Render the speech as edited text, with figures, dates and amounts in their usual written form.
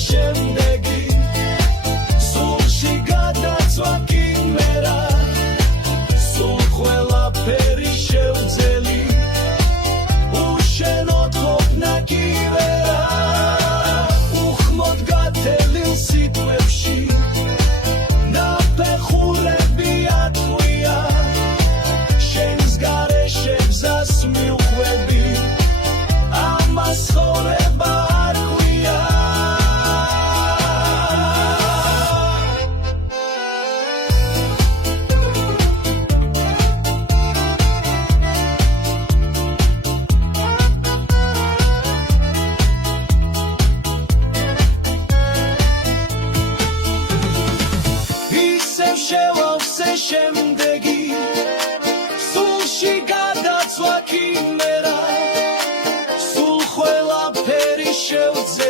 შემდეგი სულში გადაცვა კიმერა სულ ყველაფერი შევძელი უშენოდ ყოფნა კი ვერა უხმოდ გათელილ სიტყვებში ნაფეხურები ატყვია შენს გარეშე გზას მივხვები ამას ცხოვრება არ ქვია ისევ შევავსე შემდეგი სულში გადაცვა კიმერა სულ ყველაფერი შევძელი